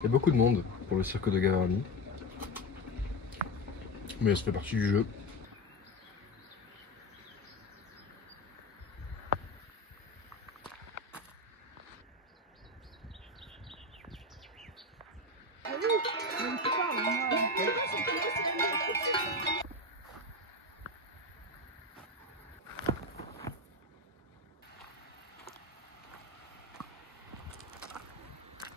Il y a beaucoup de monde pour le cirque de Gavarnie, mais ça fait partie du jeu.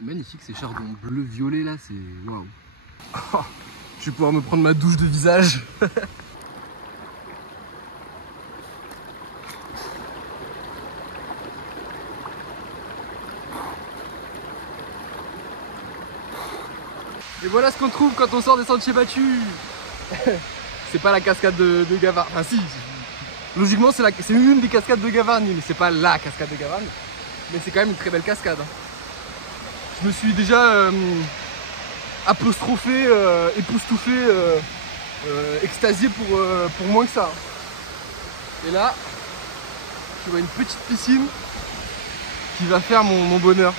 Magnifique ces chardons bleu-violet là, c'est waouh. Oh, je vais pouvoir me prendre ma douche de visage. Et voilà ce qu'on trouve quand on sort des sentiers battus. C'est pas la cascade de Gavarnie. Enfin si, logiquement c'est une des cascades de Gavarnie, mais c'est pas la cascade de Gavarnie. Mais c'est quand même une très belle cascade. Je me suis déjà apostrophé, époustouflé, extasié pour moins que ça. Et là, je vois une petite piscine qui va faire mon bonheur.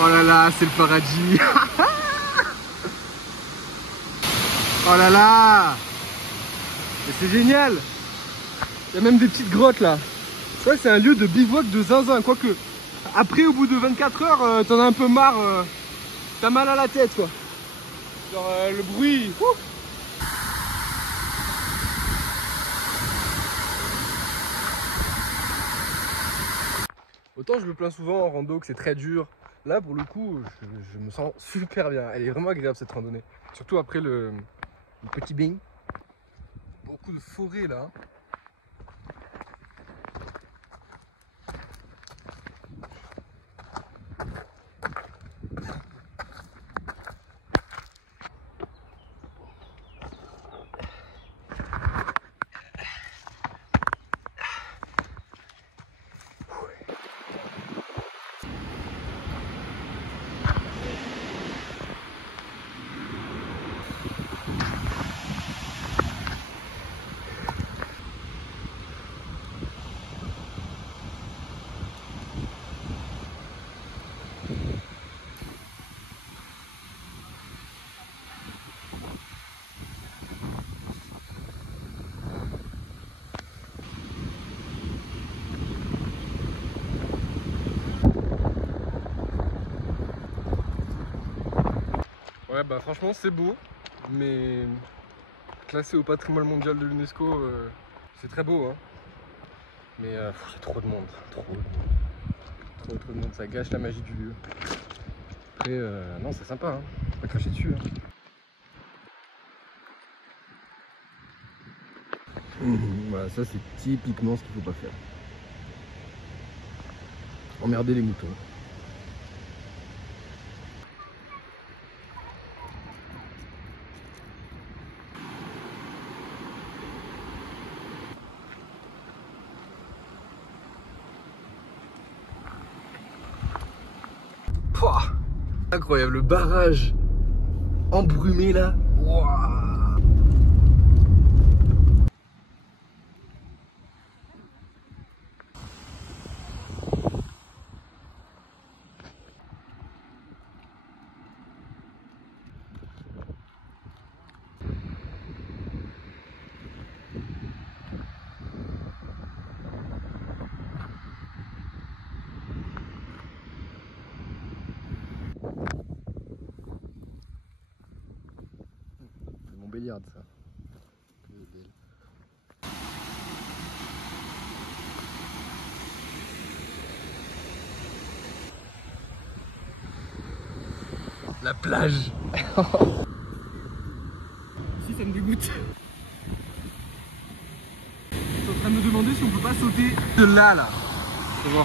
Oh là là, c'est le paradis. Oh là là, c'est génial. Il y a même des petites grottes là. C'est vrai que c'est un lieu de bivouac de zinzin, quoique après au bout de 24 heures, t'en as un peu marre, t'as mal à la tête quoi. Genre le bruit. Autant je me plains souvent en rando que c'est très dur. Là pour le coup, je me sens super bien. Elle est vraiment agréable cette randonnée. Surtout après le petit bain. Beaucoup de forêt là. Ouais bah franchement c'est beau, mais classé au patrimoine mondial de l'UNESCO, c'est très beau hein. Mais il y a trop de monde, trop de monde, ça gâche la magie du lieu. Après non c'est sympa hein, pas cracher dessus hein. Voilà, ça c'est typiquement ce qu'il faut pas faire. Emmerder les moutons. Pouah, incroyable, le barrage embrumé là. Wow. Béliard ça. La plage. Si ça me dégoûte. Je suis en train de me demander si on peut pas sauter de là. C'est bon.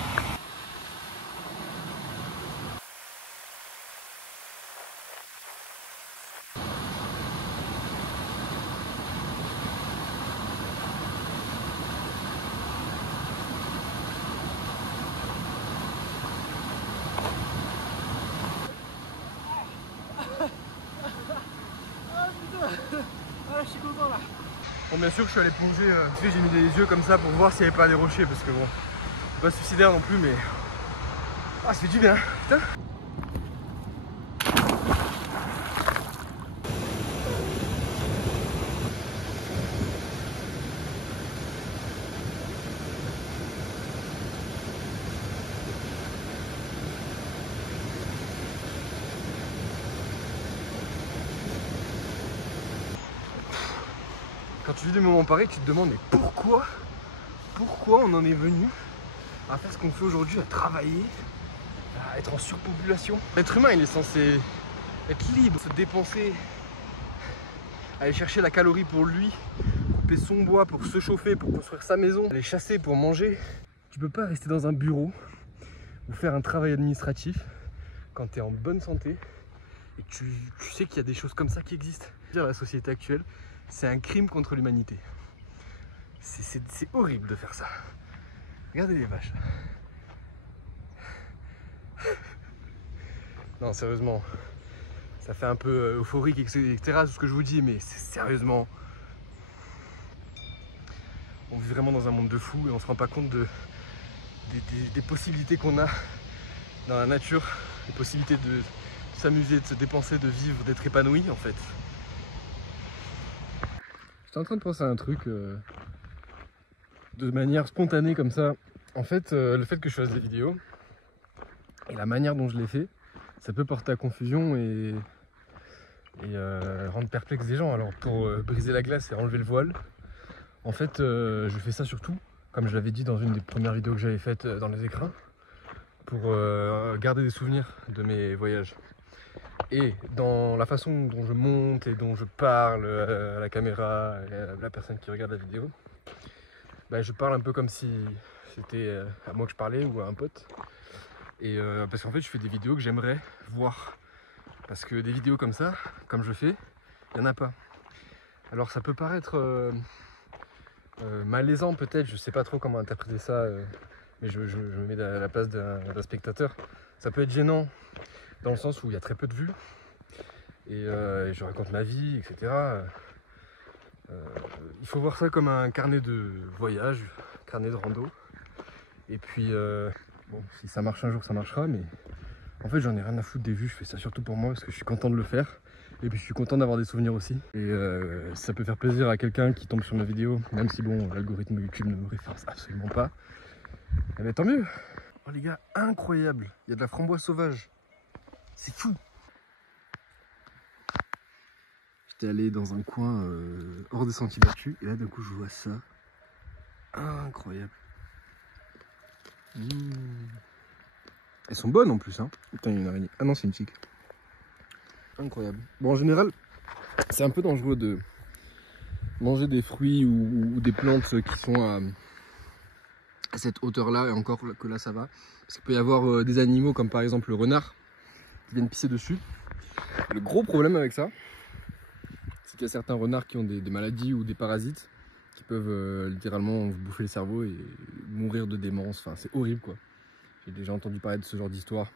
Ah, je suis content là. Bon, bien sûr, je suis allé plonger. J'ai mis des yeux comme ça pour voir s'il n'y avait pas des rochers parce que bon, pas suicidaire non plus, mais ah, ça fait du bien, putain. Quand tu vis des moments pareils, tu te demandes mais pourquoi on en est venu à faire ce qu'on fait aujourd'hui, à travailler, à être en surpopulation. L'être humain, il est censé être libre, se dépenser, aller chercher la calorie pour lui, couper son bois pour se chauffer, pour construire sa maison, aller chasser pour manger. Tu peux pas rester dans un bureau ou faire un travail administratif quand tu es en bonne santé et que tu sais qu'il y a des choses comme ça qui existent. La société actuelle, c'est un crime contre l'humanité. C'est horrible de faire ça. Regardez les vaches. Non, sérieusement, ça fait un peu euphorique, etc. tout ce que je vous dis, mais sérieusement, on vit vraiment dans un monde de fous et on se rend pas compte des possibilités qu'on a dans la nature, les possibilités de s'amuser, de se dépenser, de vivre, d'être épanoui en fait. J'étais en train de penser à un truc de manière spontanée comme ça. En fait, le fait que je fasse des vidéos et la manière dont je les fais, ça peut porter à confusion et rendre perplexe des gens. Alors pour briser la glace et enlever le voile, en fait je fais ça surtout, comme je l'avais dit dans une des premières vidéos que j'avais faites dans les écrins, pour garder des souvenirs de mes voyages. Et dans la façon dont je monte et dont je parle à la caméra et à la personne qui regarde la vidéo, bah, je parle un peu comme si c'était à moi que je parlais ou à un pote. Et parce qu'en fait je fais des vidéos que j'aimerais voir. Parce que des vidéos comme ça, comme je fais, il n'y en a pas. Alors ça peut paraître malaisant peut-être, je sais pas trop comment interpréter ça, mais je me mets à la place d'un spectateur. Ça peut être gênant dans le sens où il y a très peu de vues et je raconte ma vie, etc. Il faut voir ça comme un carnet de voyage, carnet de rando. Et puis, bon, si ça marche un jour, ça marchera, mais en fait, j'en ai rien à foutre des vues. Je fais ça surtout pour moi parce que je suis content de le faire. Et puis, je suis content d'avoir des souvenirs aussi. Et ça peut faire plaisir à quelqu'un qui tombe sur ma vidéo, même si, bon, l'algorithme YouTube ne me référence absolument pas. Eh bien, tant mieux. Oh, les gars, incroyable. Il y a de la framboise sauvage. C'est fou. J'étais allé dans un coin hors des sentiers battus. Et là, d'un coup, je vois ça. Incroyable. Elles sont bonnes en plus, hein. Putain, il y a une araignée. Ah non, c'est une tique. Incroyable. Bon, en général, c'est un peu dangereux de manger des fruits ou des plantes qui sont à cette hauteur-là, et encore que là, ça va. Parce qu'il peut y avoir des animaux comme par exemple le renard qui viennent pisser dessus. Le gros problème avec ça, c'est qu'il y a certains renards qui ont des maladies ou des parasites qui peuvent littéralement vous bouffer le cerveau et mourir de démence. Enfin, c'est horrible, quoi. J'ai déjà entendu parler de ce genre d'histoire.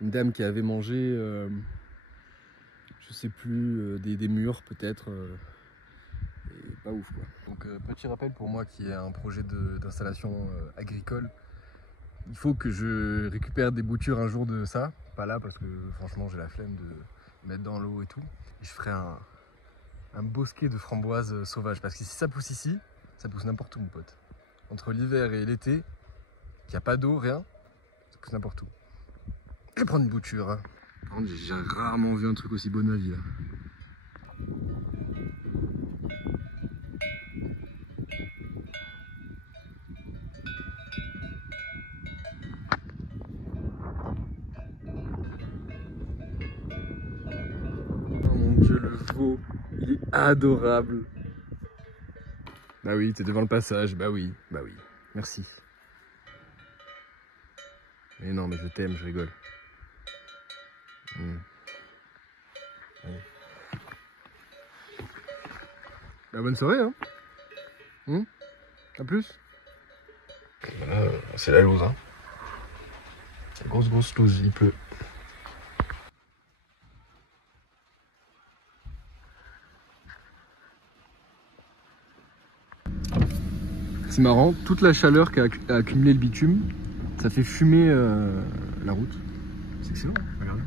Une dame qui avait mangé, je sais plus, des murs peut-être. Et pas ouf, quoi. Donc petit rappel pour moi qui ai un projet d'installation agricole. Il faut que je récupère des boutures un jour de ça. Pas là parce que franchement j'ai la flemme de mettre dans l'eau et tout. Et je ferai un bosquet de framboises sauvages. Parce que si ça pousse ici, ça pousse n'importe où, mon pote. Entre l'hiver et l'été, qu'il n'y a pas d'eau, rien, ça pousse n'importe où. Je vais prendre une bouture. Hein. Par contre, j'ai rarement vu un truc aussi beau de ma vie là. Oh mon dieu, le veau, il est adorable. Bah oui, t'es devant le passage, bah oui, merci. Mais non, mais je t'aime, je rigole. Allez. Bah, bonne soirée, hein. À plus. C'est la loose, hein. Grosse loose, il pleut. C'est marrant, toute la chaleur qu'a accumulé le bitume, ça fait fumer la route. C'est excellent, regardez.